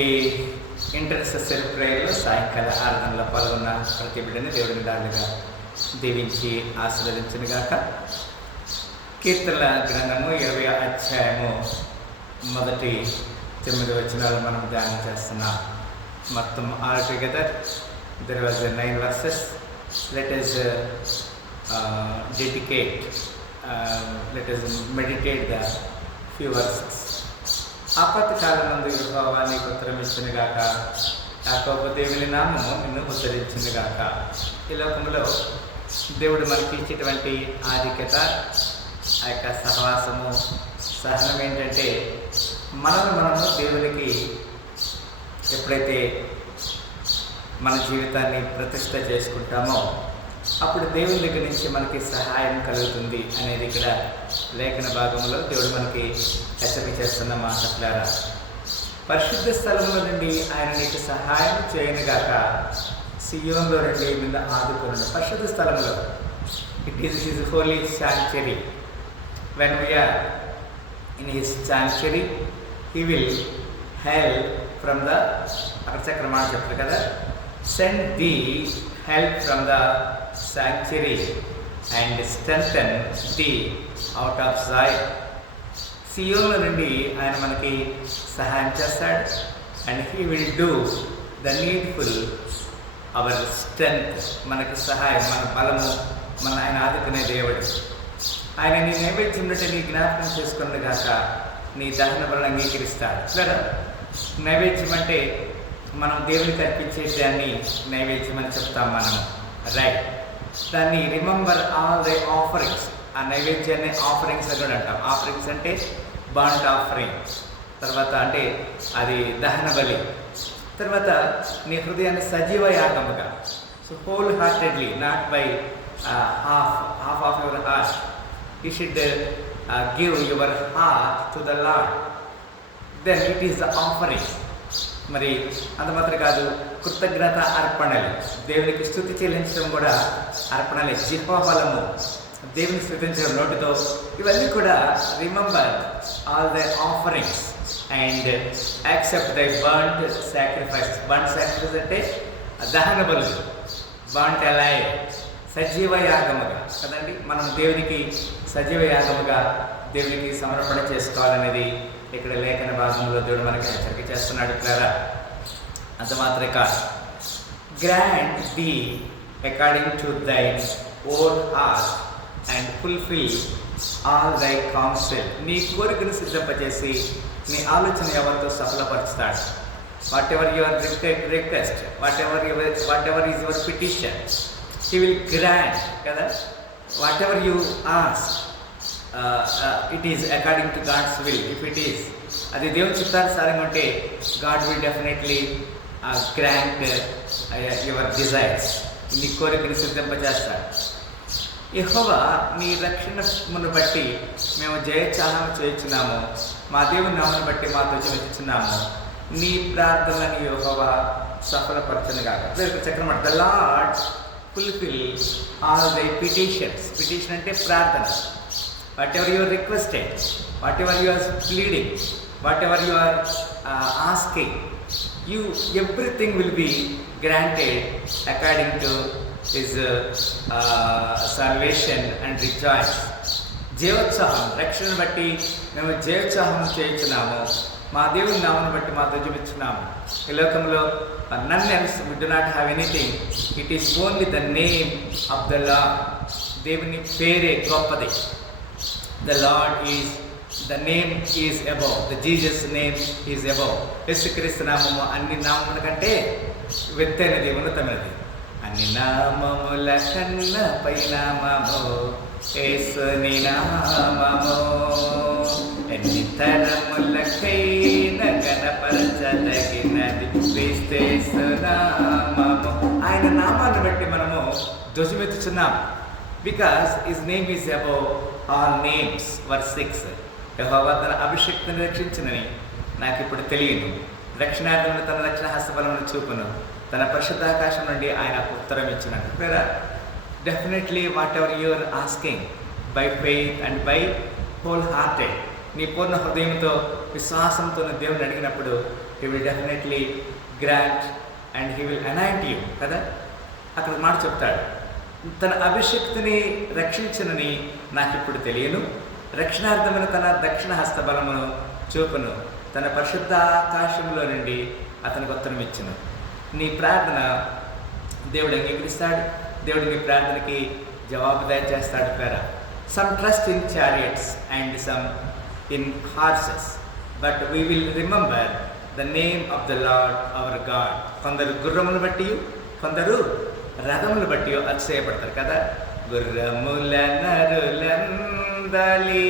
ఈ ఇంటర్సెసరీ ప్రేయర్లో సాయంకాల ఆరాధనలో పాల్గొన్న ప్రతి బిడ్డని దేవుడి నిండాలుగా దీవించి ఆశీర్వదించునుగాక. కీర్తనల గ్రంథము 20వ అధ్యాయము మొదటి 9 వచనాలు మనం ధ్యానం చేస్తున్నాం. మొత్తం all together there was 9 verses. Let us meditate the few verses. ఆపత్తి కాలమందు యెహోవా నీకు ఉత్తరమిచ్చునుగాక, యాకోబు దేవుని నామము నిన్ను ఉద్ధరించునుగాక. ఈ లోకంలో దేవుడు మనకి ఇచ్చేటువంటి ఆధిక్యత, ఆ యొక్క సహవాసము, సహనం ఏంటంటే మనము దేవునికి ఎప్పుడైతే మన జీవితాన్ని ప్రతిష్ట చేసుకుంటామో అప్పుడు దేవుని దగ్గర నుంచి మనకి సహాయం కలుగుతుంది అనేది ఇక్కడ లేఖన భాగంలో దేవుడు మనకి హెచ్చరిక చేస్తున్న మాటలారా. పరిశుద్ధ స్థలంలో నుండి ఆయన నీకు సహాయం చేయనుగాక, సియోన్లో నుండి మీద ఆదుకోను. పరిశుద్ధ స్థలంలో it is his holy sanctuary. When we are in his sanctuary he will help from the చక్రమాట చెప్తారు కదా, send the help from the sanctuary and strengthen thee out of Zion. సియోన్ల నుండి ఆయన మనకి సహాయం చేస్తాడు. And he will do the needful hour strength. మనకి సహాయం, మన బలము, మన ఆయన ఆదుకునే దేవుడు. ఆయన నీ నైవేద్యం నుండి నీ జ్ఞాపకం చేసుకున్నది కాక నీ దహన బలను అంగీకరిస్తాడు. లేదా నైవేద్యం అంటే మనం దేవునికి అర్పించే దాన్ని నైవేద్యం అని చెప్తాం మనం, రైట్? దాన్ని రిమెంబర్ ఆల్ ద ఆఫరింగ్స్. ఆ నైవేద్యాన్ని ఆఫరింగ్స్ అని కూడా అంటాం. ఆఫరింగ్స్ అంటే బాంట్ ఆఫరింగ్, తర్వాత అంటే అది దహన బలి. తర్వాత నీ హృదయాన్ని సజీవ యాగముగా, so wholeheartedly, not by half of your heart. You should give your heart to the Lord, then it is the offering. మరి అంత మాత్రం కాదు, కృతజ్ఞత అర్పణలు, దేవునికి స్తుతి చెల్లించడం కూడా అర్పణలే. జిహ్వాఫలము, దేవుని స్తుతించడం నోటితో. ఇవన్నీ కూడా remember all the offerings and accept the burned sacrifice. Burned sacrifice అంటే దహన బలులు, బర్న్డ్ అలైవ్, సజీవ యాగముగా కదండి. మనం దేవునికి సజీవ యాగముగా దేవునికి సమర్పణ చేసుకోవాలనేది ఇక్కడ లేఖన భాగంలో దేవుడు మనకి హెచ్చరిక చేస్తున్నాడు. క్లారా అంత మాత్రమే కాదు, grant thee according to thy own heart and fulfil all thy counsel. నీ కోరికను సిద్ధపచేసి నీ ఆలోచన ఎవరితో సఫలపరుస్తాడు. Whatever your request, whatever is your petition, he will grant కదా. Whatever you ask, it is according to God's will. If it is, అది దేవుని చిత్తానుసారంగా ఉంటే God will definitely grant your desires. నీ కోరికని సిద్ధింపజేస్తాడు. యెహోవా నీ రక్షణను బట్టి మేము జయోత్సాహం చేయించున్నాము, మా దేవుని నామను బట్టి మా ధ్వజమెత్తుచున్నాము. నీ ప్రార్థనని యెహోవా సఫలపరచునుగాక. చక్రమాట, the Lord fulfil all thy petitions. Petition అంటే ప్రార్థన. Whatever you are requested, whatever you are pleading, whatever you are asking, everything will be granted according to His salvation and rejoice. జీవోత్సాహం, రక్షణను బట్టి మేము జీవోత్సాహం చేయించున్నాము, మా దేవుని నామను బట్టి మా ధ్వజమిచ్చున్నాము. ఈ లోకంలో none else, we do not have anything. It is only the name of the Lord. దేవుని పేరే గొప్పది. The Lord is, the name is above, the Jesus name is above. యేసుక్రీస్తు నామము అన్ని నామముల కంటే వెత్తైనది, ఉన్నతమైనది. అన్ని నామముల కన్నా పై నామము యేసుని నామము, ఎన్ని తరములకైన గణపరచదగినది క్రీస్తు నామము. ఆయన నామాన్ని బట్టి మనము ధ్వజమెత్తుచున్నాం. Because his name is above all names. Verse 6, యెహోవా తన అభిషిక్తుని రక్షించునని నాకు ఇప్పుడు తెలియను, రక్షణార్థమును తన రక్షణ హస్తబలమును చూపును, తన పరిశుద్ధాకాశం నుండి ఆయన ఉత్తరం ఇచ్చినట్టు. Definitely whatever you are asking by faith and by wholehearted, నీ పూర్ణ హృదయంతో విశ్వాసంతో దేవుని అడిగినప్పుడు he will definitely grant and he will anoint you కదా. అక్కడ మాట చెప్తాడు, తన అభిషక్తిని రక్షించునని నాకు ఇప్పుడు తెలియను, రక్షణార్థమైన తన దక్షిణ హస్తబలమును చూపును, తన పరిశుద్ధ ఆకాశంలో నుండి అతనికి ఉత్తరం ఇచ్చును. నీ ప్రార్థన దేవుడు అంగీకరిస్తాడు, దేవుడు నీ ప్రార్థనకి జవాబు దయచేస్తాడు. పేర some trust in chariots and some in horses but we will remember the name of the lord hour God. కొందరు గుర్రములు బట్టి, కొందరు రథములు బట్టి అతిశయపడతారు కదా. గుర్రముల నరులందలి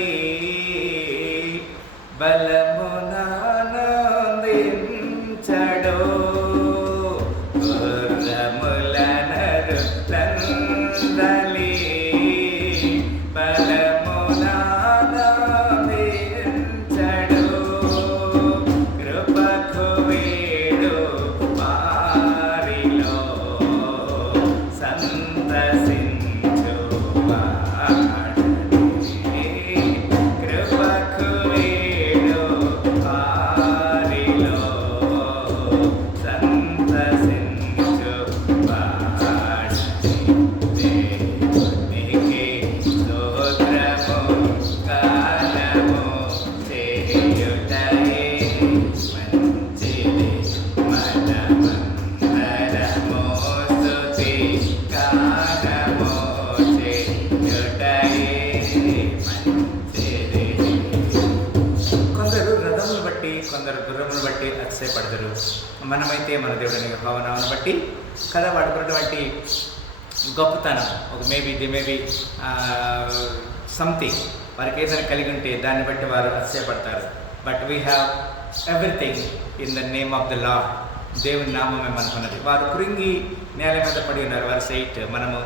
బలమునానందించడో, గుర్రముల నరులందలి బలమునానందించడో, కృపకు వీడు వారిలో సంతసించువాడని, కృపకు వీడు వారిలో సంతసించువాడని. దేవునికి స్తోత్రము గానము చేయుటయే మంచిది, మనమందరము స్తుతి గానము చేయుటయే మంచిది. కొందరు రథములు బట్టి, కొందరు గుర్రములు బట్టి అతిశయపడతారు. మనమైతే మన దేవుడిని భావనాన్ని బట్టి కదా వాడుకున్నటువంటి గొప్పతనం, ఒక దే మేబీ సంథింగ్ వారికి ఏదైనా కలిగి ఉంటే దాన్ని బట్టి వారు అతిశయపడతారు. But we have everything in the name of the Lord. దేవుని నామమే మనకున్నది. వారు కృంగి నేల మీద పడి ఉన్నారు, వారు సైట్, మనము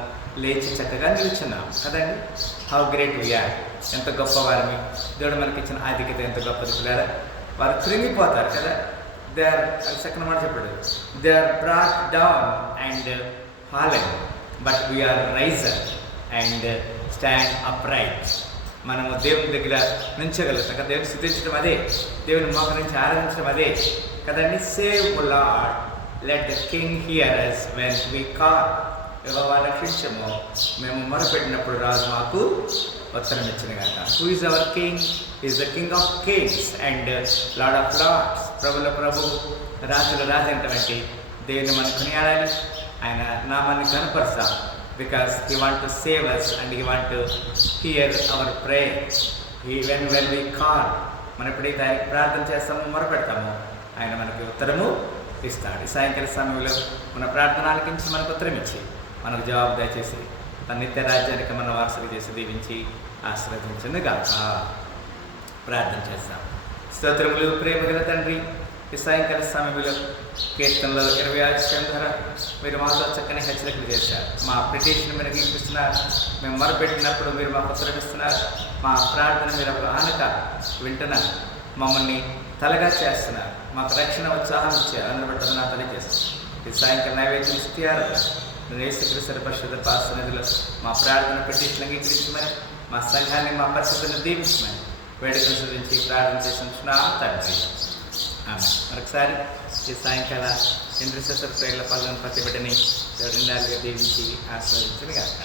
లేచి చక్కగా నిల్చున్నాం కదండి. హౌ గ్రేట్ వీఆర్, ఎంత గొప్పవారమి. దేవుడు మనకి ఇచ్చిన ఆధిక్యత ఎంత గొప్పది పిల్లరా. వారు కృంగిపోతారు కదా. దే ఆర్, సెకండ్ మాట చెప్పాడు, they are brought down and fallen but we are riser and stand upright. మనము దేవుని దగ్గర నుంచగలుగుతాం కదా. దేవుని స్తుతించడం అదే, దేవుని మోకరించి ఆరాధించడం అదే కదండి. Save Lord, let the king hear us when we call. యెహోవా రక్షించము, మేము మొరపెట్టినప్పుడు రాజు మాకు ఉత్తరం ఇచ్చిన గాక. Who is our king? Is the king of kings and Lord of lords. ప్రభుల ప్రభు, రాజుల రాజు అయినటువంటి దేవుని మనం కొనియాడాలి, ఆయన నామాన్ని కనపరుస్తాం. Because he want to save us and he want to hear our prayer. When we call, మనం ఎప్పుడైతే ఆయనకి ప్రార్థన చేస్తామో, మొరపెడతామో, ఆయన మనకి ఉత్తరము ఇస్తాడు. ఈ సాయంకాల సమయంలో మన ప్రార్థన ఆలకించి మనకు ఉత్తరం ఇచ్చి మనకు జవాబు దయచేసి తన నిత్య రాజ్యానికి మన వారసులు చేసి దీవించి ఆశీర్వదించను గాక. ప్రార్థన చేస్తాం. స్తోత్రములు ప్రేమ గల తండ్రి, ఈ సాయంకాల సమయంలో కీర్తనలో 26 ద్వారా మీరు మాతో చక్కని హెచ్చరికలు చేశారు. మా పిటిషన్ మీరు అంగీకరిస్తున్నారు, మేము మొరపెట్టినప్పుడు మీరు మాకు ఉత్తరమిస్తున్నారు, మా ప్రార్థన మీరు ఆనక వింటున్నారు, మమ్మల్ని తలగా చేస్తున్నారు, మాకు రక్షణ ఉత్సాహం ఇచ్చారు. అందరూ బట్టి నా తల్లి చేస్తున్నారు. ఈ సాయంకాల నైవేద్యం స్థితియారు నేను యేసుక్రీస్తు పరిశుద్ధ పాసన్నిధిలో మా ప్రార్థన పిటిషన్ అంగీకరించమని, మా సంఘాన్ని, మా పరిస్థితులను దీవించమని వేడుకలు చూపించి ప్రార్థన చేసిన తండ్రి. మరొకసారి ఈ సాయంకాల ఇంద్రశేఖర్ ప్రేర్ల పాల్గొని ప్రతి బిడ్డని దేవుడి దీవించి ఆశీర్వదించును గాక.